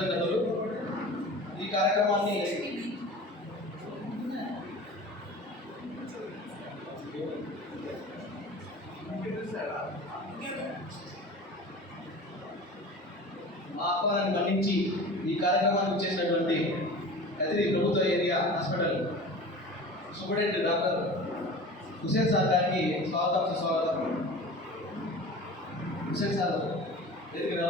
కృతజ్ఞతలు ఈ కార్యక్రమాన్ని మా ఆహ్వానాన్ని మన్నించి ఈ కార్యక్రమానికి ఇచ్చేసినటువంటి కదిరి ప్రభుత్వ area hospital superintendent doctor Hussain sir గారికి స్వాగతం సుస్వాగతం. హుసేన్ సార్ వేదిక మీద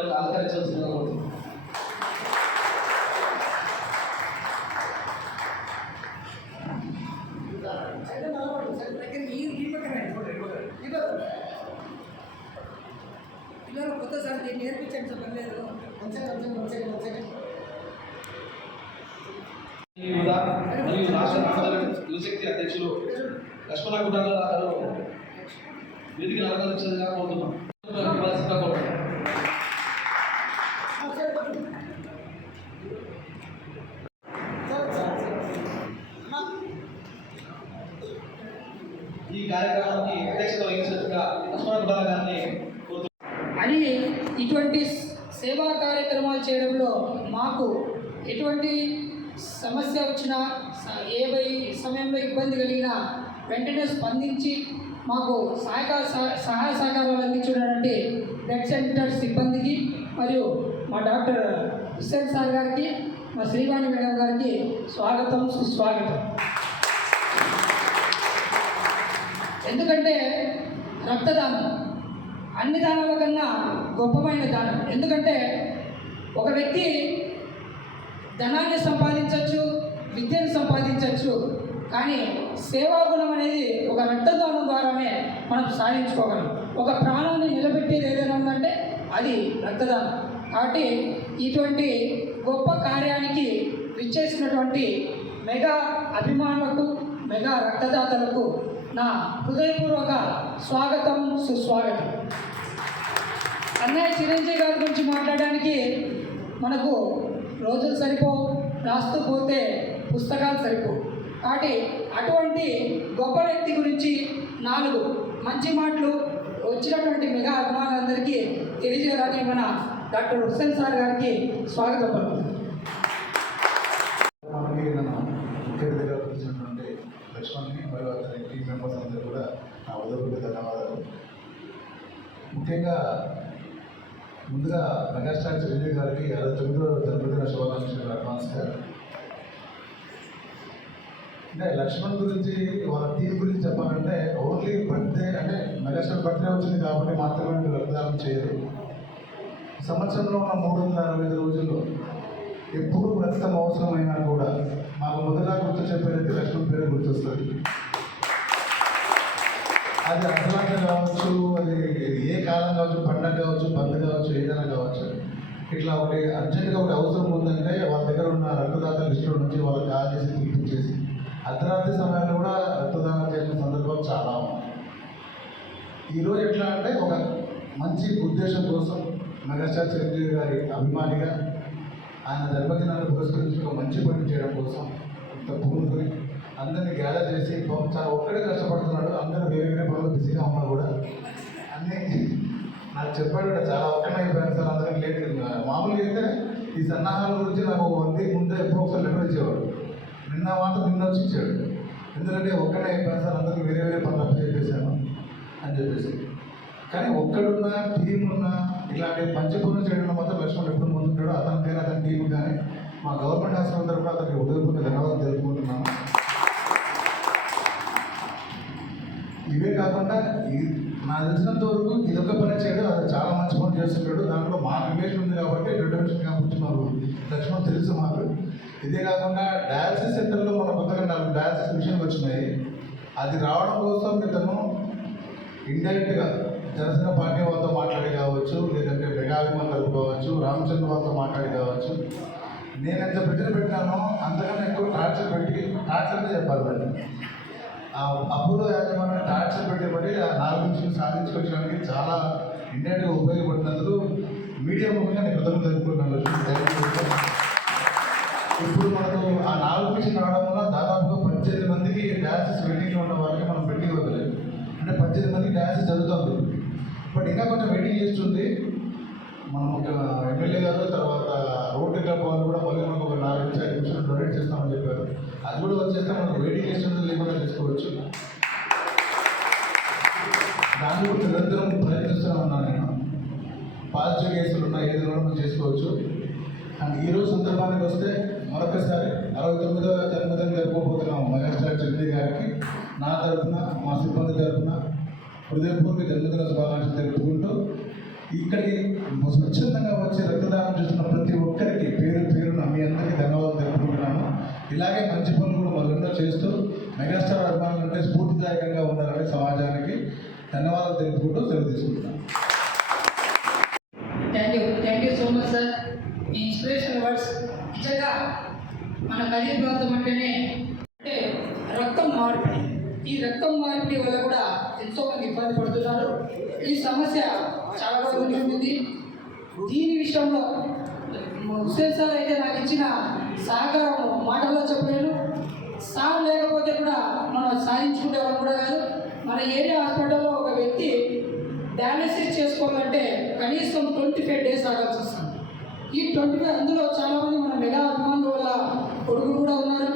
నేర్పించండి సార్ పర్లేదు ఈ యువత మరియు రాష్ట్ర యువశక్తి అధ్యక్షులు లక్ష్మణ గుడ్డల గారు వేదిక అలంకరించగా కోరుతున్నాం. ఈ కార్యక్రమానికి అధ్యక్షత వహించినట్టుగా లక్ష్మణ గుడాల గారిని ఇటువంటి సేవా కార్యక్రమాలు చేయడంలో మాకు ఎటువంటి సమస్య వచ్చినా స- ఏ సమయంలో ఇబ్బంది కలిగినా వెంటనే స్పందించి మాకు సహాయక సహ- సహాయ సహకారాలు అందించినటువంటి బ్లడ్ సెంటర్ సిబ్బందికి మరియు మా డాక్టర్ హుస్సేన్ సార్ గారికి మా శ్రీవాణి మేడం గారికి స్వాగతం సుస్వాగతం. ఎందుకంటే రక్తదానం అన్ని దానాల కన్నా గొప్పమైన దానం. ఎందుకంటే ఒక వ్యక్తి ధనాన్ని సంపాదించవచ్చు విద్యను సంపాదించవచ్చు కానీ సేవా గుణం అనేది ఒక రక్తదానం ద్వారానే మనం సాధించుకోగలం. ఒక ప్రాణాన్ని నిలబెట్టేది ఏదైనా ఉందంటే అది రక్తదానం. కాబట్టి ఇటువంటి గొప్ప కార్యానికి విచ్చేసినటువంటి మెగా అభిమానులకు మెగా రక్తదాతలకు నా హృదయపూర్వక స్వాగతం సుస్వాగతం. అన్నయ్య చిరంజీవి గారి గురించి మాట్లాడడానికి మనకు రోజులు సరిపో రాస్తూ పోతే పుస్తకాలు సరిపోవు కాబట్టి అటువంటి గొప్ప వ్యక్తి గురించి నాలుగు మంచి మాటలు వచ్చినటువంటి మెగా అభిమానులందరికీ తెలియజేయాలని మన డాక్టర్ హుస్సేన్ సార్ గారికి స్వాగతం పలుకుతుంది. లక్ష్మణ్ని మరియు అతని టీం మెంబర్స్ అందరూ కూడా నా ఉదయపూర్వక ధన్యవాదాలు. ముఖ్యంగా ముందుగా మెగాస్టార్ చిరంజీవి గారికి అరవై తొమ్మిదో జన్మదిన శుభాకాంక్షలు అడ్వాన్స్గా అంటే లక్ష్మణ్ గురించి వాళ్ళ టీం గురించి చెప్పాలంటే ఓన్లీ బర్త్డే అంటే మెగాస్టార్ బర్త్డే వచ్చింది కాబట్టి మాత్రమే వీళ్ళు రక్తదానం చేయరు. సంవత్సరంలో ఉన్న మూడు వందల అరవై ఐదు రోజుల్లో ఎప్పుడు రక్తం అవసరమైనా కూడా మాకు మొదట గుర్తు చెప్పేది లక్ష్మణ్ పేరు గుర్తొస్తుంది అది అర్ధరాత్రి కావచ్చు అది ఏ కాలం కావచ్చు పండగ కావచ్చు బంద్ కావచ్చు ఏదైనా కావచ్చు ఇట్లా ఒకటి అర్జెంటుగా ఒకటి అవసరం ఉందంటే వాళ్ళ దగ్గర ఉన్న రక్తదాతల లిస్టులో నుంచి వాళ్ళకి కాల్ చేసి పిలిపించేసి అర్ధరాత్రి సమయంలో కూడా రక్తదానం చేసిన సందర్భాలు చాలా ఉంది ఈరోజు ఎట్లా అంటే ఒక మంచి ఉద్దేశం కోసం మెగాస్టార్ చిరంజీవి గారి అభిమానిగా ఆయన జన్మదినాన్ని పురస్కరించి ఒక మంచి పని చేయడం కోసం ఇంత పూనుకొని అందరినీ గ్యాదర్ చేసి చాలా ఒక్కడే కష్టపడుతున్నాడు. అందరూ వేరే వేరే పనులు బిజీగా ఉన్నా కూడా. అన్నీ నాకు చెప్పాడు కూడా చాలా ఒక్కనే అయిపోయాను సార్ అందరికి లేట్ మామూలుగా అయితే ఈ సన్నాహాల గురించి నాకు వన్ ముందే ఎప్పుడో ఒకసారి లెటర్ ఇచ్చేవాడు. నిన్న మాట నిన్న వచ్చి ఇచ్చాడు. ఎందుకంటే ఒక్కడే అయిపోయాను సార్ అందరికి వేరే వేరే పనులు అప్పు చెప్పేశాను అని చెప్పేసి. కానీ ఒక్కడున్న టీం ఉన్న ఇలాంటి పంచపూర్ణ చేయడంలో మాత్రం లక్ష్మణ్ ఎప్పుడు ముందుంటాడో అతని పేరు అతని టీం కానీ మా గవర్నమెంట్ హాస్పిటల్ తరఫున అతనికి ఉదయపూర్ణ ధన్యవాదాలు తెలుపుకుంటున్నాను ఇవే కాకుండా ఈ నాకు తెలిసినంత వరకు ఇదొక పని చేయడు అది చాలా మంచి పని చేస్తున్నాడు దాంట్లో మా రిలేషన్ ఉంది కాబట్టి రిటర్న్ కాబట్టి మాకు లక్ష్మణ్ తెలుసు మాకు. ఇదే కాకుండా డయాలసిస్ సెంటర్లో మన కొత్తగా నాలుగు డయాలసిస్ మిషన్లు వచ్చినాయి. అది రావడం కోసం ఇతను ఇండైరెక్ట్గా జనసేన పార్టీ వాళ్ళతో మాట్లాడి కావచ్చు లేదంటే మెగాభిమాన్ తరపు కావచ్చు రామచంద్ర వాళ్ళతో మాట్లాడి కావచ్చు. నేను ఎంత ప్రెజర్ పెట్టినానో అంతకన్నా ఎక్కువ టార్చర్ పెట్టి టార్చర్నే చెప్పాలి దాన్ని ఆ అపోలో యాజమాన్యం టార్చర్ పెట్టేబడి ఆ నాలుగు నుంచి సాధించుకోవడానికి చాలా ఇండైరెక్ట్గా ఉపయోగపడినందుకు మీడియా ముఖ్యంగా నేను కృతజ్ఞత తెలుపుకుంటున్నాను. ఇప్పుడు మనకు ఆ నాలుగు నుంచి రావడం వల్ల దాదాపుగా పద్దెనిమిది మందికి డయాలసిస్ వెయిటింగ్లో ఉన్న వాళ్ళకి మనం పెట్టి ఇవ్వగలేదు అంటే పద్దెనిమిది మందికి డయాలసిస్ జరుగుతుంది. బట్ ఇంకా కొంచెం వెయిటింగ్ చేస్తుంది మనం ఒక ఎమ్మెల్యే గారు తర్వాత రోడ్డు క్లబ్ కూడా మళ్ళీ మనకు ఒక నాలుగు నుంచి ఐదు నిమిషాలు డొనేట్ చేస్తామని చెప్పారు. అది కూడా వచ్చేస్తే మనం వెయిటింగ్ లిస్ట్ లేకుండా చేసుకోవచ్చు. దాన్ని కూడా నిరంతరం ప్రయత్నిస్తూనే ఉన్నాను నేను. పాజిటివ్ కేసులు ఉన్నా ఏది కూడా మనం చేసుకోవచ్చు. అండ్ ఈ రోజు సందర్భానికి వస్తే మరొకసారి అరవై తొమ్మిదవ జన్మదినం జరుపుకోబోతున్నాం మెగాస్టార్ చిరంజీవి గారికి. నా తరఫున మా సిబ్బంది తరఫున హృదయపూర్వక జన్మదిన శుభాకాంక్షలు తెలుపుకుంటూ ఇక్కడికి స్వచ్ఛందంగా వచ్చి రక్తదానం చేస్తున్న ప్రతి ఒక్కరికి పేరు పేరున మీ అందరికీ ధన్యవాదాలు తెలుపుకుంటున్నాను. ఇలాగే మంచి పనులు కూడా మరెన్నో చేస్తూ మెగాస్టార్ అభిమానులు అంటే స్ఫూర్తిదాయకంగా ఉండాలని సమాజానికి ధన్యవాదాలు తెలుపుకుంటూ సెలవు తీసుకుంటున్నాను. Thank you thank you so much sir ఈ ఇన్స్పిరేషన్ వర్డ్స్ నిజంగా మన కదిరి ప్రాంతం అంటేనే అంటే రక్తం మార్పిడి. ఈ రక్తం మార్పిడి వల్ల కూడా ఎంతో మంది ఇబ్బంది పడుతున్నారు. ఈ సమస్య చాలా రోజుల దీని విషయంలో హుసేన్ సార్ అయితే నాకు ఇచ్చిన సహకారం మాటల్లో చెప్పలేను సార్ లేకపోతే కూడా మనం సాధించుకునేవారు కూడా కాదు. మన ఏరియా హాస్పిటల్లో ఒక వ్యక్తి డయాలసిస్ చేసుకోవాలంటే కనీసం ట్వంటీ ఫైవ్ డేస్ ఆగాల్సి వస్తుంది. ఈ ట్వంటీ ఫైవ్ అందులో చాలామంది మన మెగా అభిమానుల వల్ల కొడుకులు కూడా ఉన్నారు.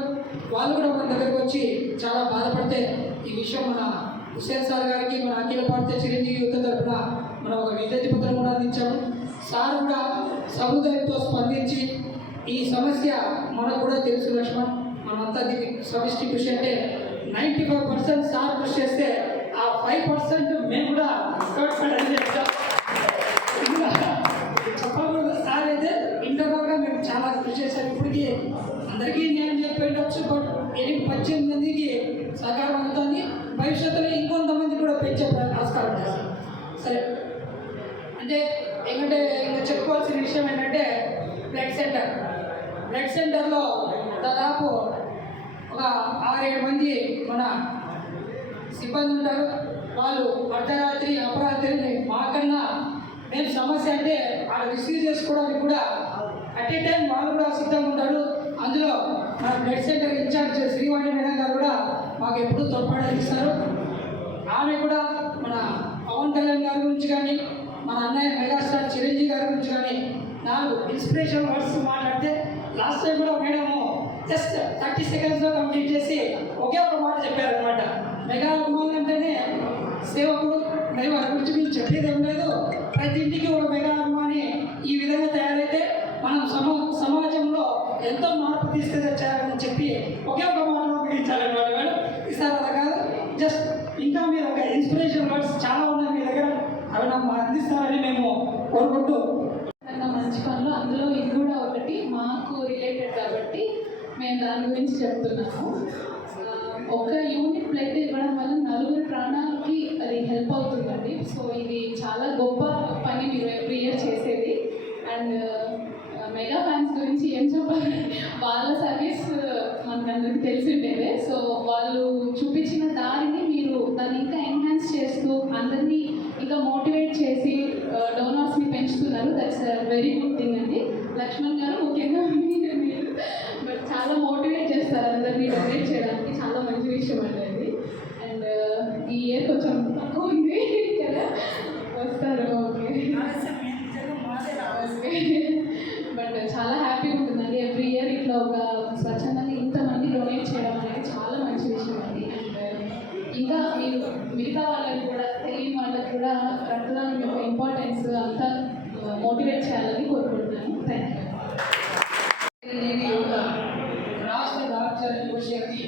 వాళ్ళు కూడా మన దగ్గరకు వచ్చి చాలా బాధపడితే ఈ విషయం మన హుసేన్ సార్ గారికి మన అఖిల భారతీయ చిరంజీవి యువత తరఫున మనం ఒక విద్యార్థి పత్రం కూడా అందించాము. సార్ కూడా సముదాయంతో స్పందించి ఈ సమస్య మనకు కూడా తెలుసు లక్ష్మణ్. మనమంతా దీనికి సమిష్టి కృషి అంటే నైంటీ ఫైవ్ పర్సెంట్ సార్ కృషి చేస్తే ఆ ఫైవ్ పర్సెంట్ మేము కూడా తోడ్పడాలని చెప్తాం. చెప్పకూడదు సార్ అయితే ఇంటర్నల్గా మేము చాలా కృషి చేశాం ఇప్పటికీ అందరికీ నేను చెప్పి ఉండొచ్చు బట్ ఎనిమిది పద్దెనిమిది మందికి సహకారం అవుతుంది భవిష్యత్తులో ఇంకొంతమంది కూడా పెంచే ఆస్కారం సరే. అంటే ఎందుకంటే ఇంకా చెప్పుకోవాల్సిన విషయం ఏంటంటే బ్లడ్ సెంటర్. బ్లడ్ సెంటర్లో దాదాపు ఒక ఆరేడు మంది మన సిబ్బంది ఉంటారు. వాళ్ళు అర్ధరాత్రి అపరాత్రి మాకన్నా మేము సమస్య అంటే వాళ్ళు రిసీవ్ చేసుకోవడానికి కూడా అట్ ఏ టైం వాళ్ళు కూడా సిద్ధంగా ఉంటారు. అందులో మన blood centre incharge Srivani madam గారు కూడా మాకు ఎప్పుడూ తోడ్పాటు ఇస్తారు ఆమె కూడా మన పవన్ కళ్యాణ్ గారి గురించి కానీ మన అన్నయ్య మెగాస్టార్ చిరంజీవి గారి గురించి కానీ నాలుగు ఇన్స్పిరేషన్ వర్డ్స్ మాట్లాడితే లాస్ట్ టైం కూడా మేడము జస్ట్ థర్టీ సెకండ్స్లో కంప్లీట్ చేసి ఒకే ఒక మాట చెప్పారనమాట మెగా అభిమానులు అంటేనే సేవకుడు. మరి వారి గురించి మీరు చెప్పేది ఏం లేదు. ప్రతి ఇంటికి ఒక మెగా అభిమాని ఈ విధంగా తయారైతే మనం సమ సమాజంలో ఎంతో మార్పు తీసుకొచ్చారని చెప్పి ఒకే ఒక మాటలో ముగించాలన్నమాట మేడం. ఈసారి అలా కాదు. జస్ట్ ఇంకా మీరు ఒక ఇన్స్పిరేషన్ వర్డ్స్ చాలా ఉన్నాయి మీ దగ్గర. మా అందిస్తారని మేము కోరుకుంటూ మంచి పనులు. అందులో ఇది కూడా ఒకటి మాకు రిలేటెడ్ కాబట్టి మేము దాని గురించి చెప్తున్నాము. ఒక యూనిట్ ప్లేట్ ఇవ్వడం వల్ల నలుగురు ప్రాణాలకి అది హెల్ప్ అవుతుందండి. సో ఇది చాలా గొప్ప పని మీరు ఎవ్రీ ఇయర్ చేసేది. అండ్ మెగా ఫ్యాన్స్ గురించి ఏం చెప్పాలి? వాళ్ళ సర్వీస్ మనకందరికి తెలిసిండేదే. సో వాళ్ళు చూపించిన దారిని మీరు దాన్ని ఇంకా ఎన్హాన్స్ చేస్తూ అందరినీ ఇంకా మోటివేట్ చేసి డోనర్స్ని చేశారు. దట్స్ వెరీ గుడ్ థింగ్ అండి. లక్ష్మణ్ గారు ముఖ్యంగా మీరు మీరు బట్ చాలా మోటివేట్ చేస్తారు అందరినీ డొనేట్ చేయడానికి. చాలా మంచి విషయం అండి అది. అండ్ uh, ఈ ఇయర్ కొంచెం తక్కువ ఉంది కదా. వస్తారు ఓకే. బట్ చాలా హ్యాపీగా ఉంటుందండి. ఎవ్రీ ఇయర్ ఇట్లా ఒక స్వచ్ఛందంగా ఇంతమంది డొనేట్ చేయడం అనేది చాలా మంచి విషయం అండి. అండ్ uh, ఇంకా మీరు మిగతా వాళ్ళకి కూడా తెలియని వాళ్ళకి కూడా రక్తదానం యొక్క ఇంపార్టెన్స్ అంతా మోటివేట్ చేయాలని కోరుకుంటున్నాను. థ్యాంక్ యూ ఇది రాష్ట్ర రాజ్యాంగ యువశక్తి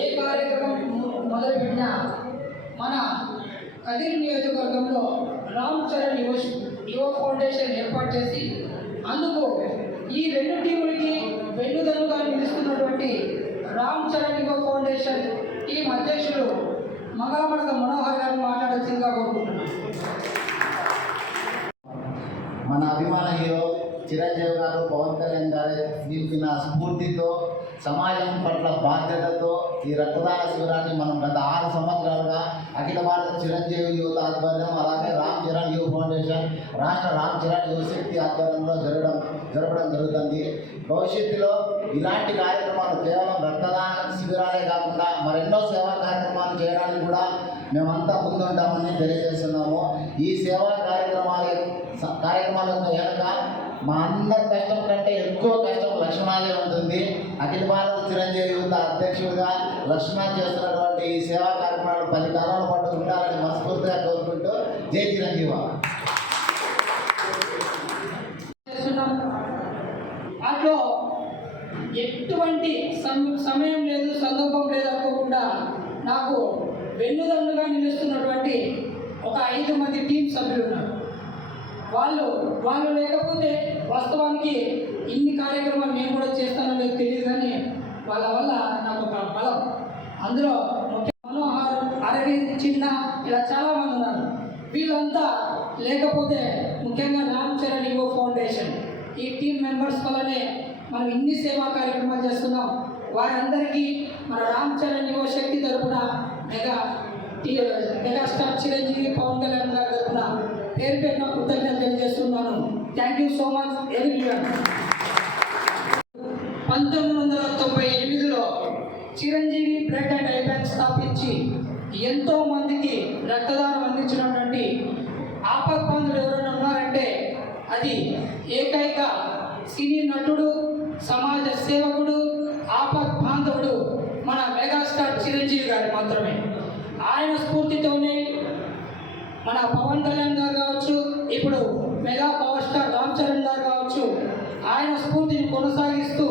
ఏ కార్యక్రమం మొదలుపెట్టినా మన కదిరి నియోజకవర్గంలో రామ్ చరణ్ యువ యువ ఫౌండేషన్ ఏర్పాటు చేసి అందుకు ఈ రెండు టీములకి వెన్నుదన్నుగా నిలుస్తున్నటువంటి రామ్ చరణ్ యువ ఫౌండేషన్ టీం అధ్యక్షుడు మగామడక మనోహర్ గారిని మాట్లాడాల్సిందిగా కోరుకుంటున్నాను. మన అభిమాన హీరో చిరంజీవి గారు పవన్ కళ్యాణ్ గారు నింపిన స్ఫూర్తితో సమాజం పట్ల బాధ్యతతో ఈ రక్తదాన శిబిరాన్ని మనం గత ఆరు సంవత్సరాలుగా అఖిల భారత చిరంజీవి యువత ఆధ్వర్యం అలాగే రామ్ చరణ్ యువ ఫౌండేషన్ రాష్ట్ర రామ్ చరణ్ యువ శక్తి ఆధ్వర్యంలో జరగడం జరపడం జరుగుతుంది. భవిష్యత్తులో ఇలాంటి కార్యక్రమాలు కేవలం రక్తదాన శిబిరాలే కాకుండా మరెన్నో సేవా కార్యక్రమాలు చేయడానికి కూడా మేమంతా ముందుంటామని తెలియజేస్తున్నాము. ఈ సేవా కార్యక్రమాల స- కార్యక్రమాలకు వెనక మా అందరి కష్టం కంటే ఎక్కువ కష్టం లక్ష్మణాలే ఉంటుంది. అఖిల భారత చిరంజీవి యువత అధ్యక్షుడిగా లక్ష్మణ చేస్తున్నటువంటి ఈ సేవా కార్యక్రమాలు పది కాలాల పాటు ఉండాలని మనస్ఫూర్తిగా కోరుకుంటూ జై చిరంజీవ చేస్తున్నాం. దాంట్లో ఎటువంటి సమయం లేదు సందర్భం లేదు అనుకోకుండా నాకు వెన్నుదన్నుగా ఒక ఐదు మంది టీం సభ్యులు ఉన్నారు. వాళ్ళు వాళ్ళు లేకపోతే వాస్తవానికి ఇన్ని కార్యక్రమాలు నేను కూడా చేస్తానో లేదో తెలియదు కానీ వాళ్ళ వల్ల నాకు ఒక బలం. అందులో ముఖ్య మనోహర్ అరవింద్ చిన్న ఇలా చాలామంది ఉన్నారు. వీళ్ళంతా లేకపోతే ముఖ్యంగా రామ్ చరణ్ యువ ఫౌండేషన్. ఈ టీం మెంబర్స్ వల్లనే మనం ఇన్ని సేవా కార్యక్రమాలు చేస్తున్నాం. వారందరికీ మన రామ్ చరణ్ యువ శక్తి తరపున మెగా మెగాస్టార్ చిరంజీవి పవన్ కళ్యాణ్ గారి తరపున పేరు కృతజ్ఞతలు తెలియజేస్తున్నాను. Thank you so much everyone పంతొమ్మిది వందల తొంభై ఎనిమిదిలో Chiranjeevi blood and eye bank స్థాపించి ఎంతో మందికి రక్తదానం అందించినటువంటి ఆపత్బంధుడు ఎవరైనా ఉన్నారంటే అది ఏకైక సినీ నటుడు సమాజ సేవకుడు ఆపత్ బాంధవుడు మన మెగాస్టార్ చిరంజీవి గారు మాత్రమే. ఆయన స్ఫూర్తితోనే మన పవన్ కళ్యాణ్ గారు కావచ్చు ఇప్పుడు mega power star Ram Charan గారు కావచ్చు ఆయన స్ఫూర్తిని కొనసాగిస్తూ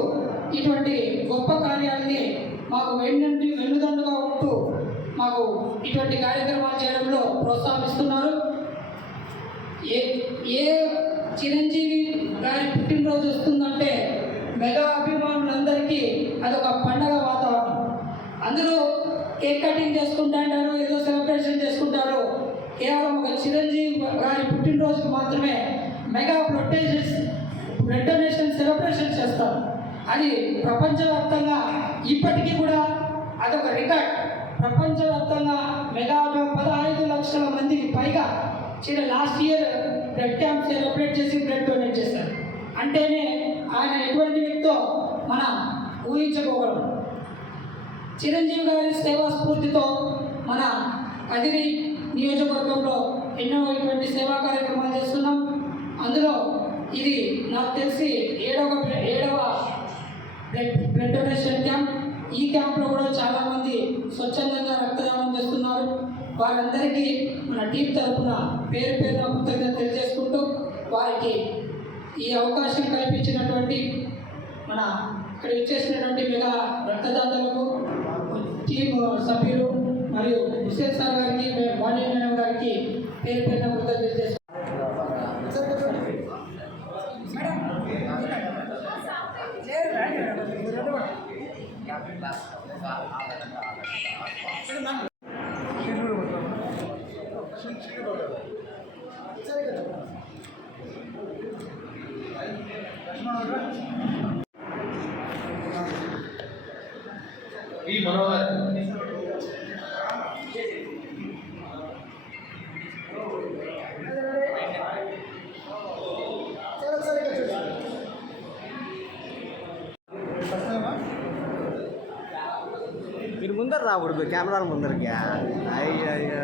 ఇటువంటి గొప్ప కార్యాలని మాకు వెన్నంటి వెన్నుదండుగా ఉంటూ మాకు ఇటువంటి కార్యక్రమాలు చేయడంలో ప్రోత్సహిస్తున్నారు. ఏ ఏ చిరంజీవి గారి పుట్టినరోజు వస్తుందంటే మెగా అభిమానులందరికీ అదొక పండగ వాతావరణం. అందులో కేక్ కటింగ్ చేసుకుంటాంటారు ఏదో సెలబ్రేషన్ చేసుకుంటారు. కేవలం ఒక చిరంజీవి గారి పుట్టినరోజుకు మాత్రమే mega proteges blood donation celebration చేస్తారు. అది ప్రపంచవ్యాప్తంగా ఇప్పటికీ కూడా అదొక రికార్డ్ ప్రపంచవ్యాప్తంగా మెగా పదహైదు లక్షల మందికి పైగా చిన్న last year blood camp celebrate చేసి బ్లడ్ డొనేట్ చేశారు. అంటేనే ఆయన ఎటువంటి వ్యక్తో మనం ఊహించుకోగలం. చిరంజీవి గారి సేవా స్ఫూర్తితో మన కదిరి నియోజకవర్గంలో ఎన్నో ఇటువంటి సేవా కార్యక్రమాలు చేస్తున్నాం. అందులో ఇది నాకు తెలిసి ఏడవ ఏడవ బ్లడ్ డొనేషన్ క్యాంప్. ఈ క్యాంప్లో కూడా చాలామంది స్వచ్ఛందంగా రక్తదానం చేస్తున్నారు. వారందరికీ మన టీం తరఫున పేరు పేరున కృతజ్ఞత తెలియజేసుకుంటూ వారికి ఈ అవకాశం కల్పించినటువంటి మన ఇక్కడ ఇచ్చేసినటువంటి మెగా రక్తదాతలకు టీం సభ్యులు మరియు హుసేన్ సార్ గారికి వాణి మేడం గారికి పేరు పేరున కృతజ్ఞత తెలియజేస్తున్నాను ఈ మనోహర్ మీరు ముందర రాకూడదు కెమెరాల ముందరకి అయ్యా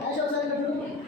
还剩三分钟。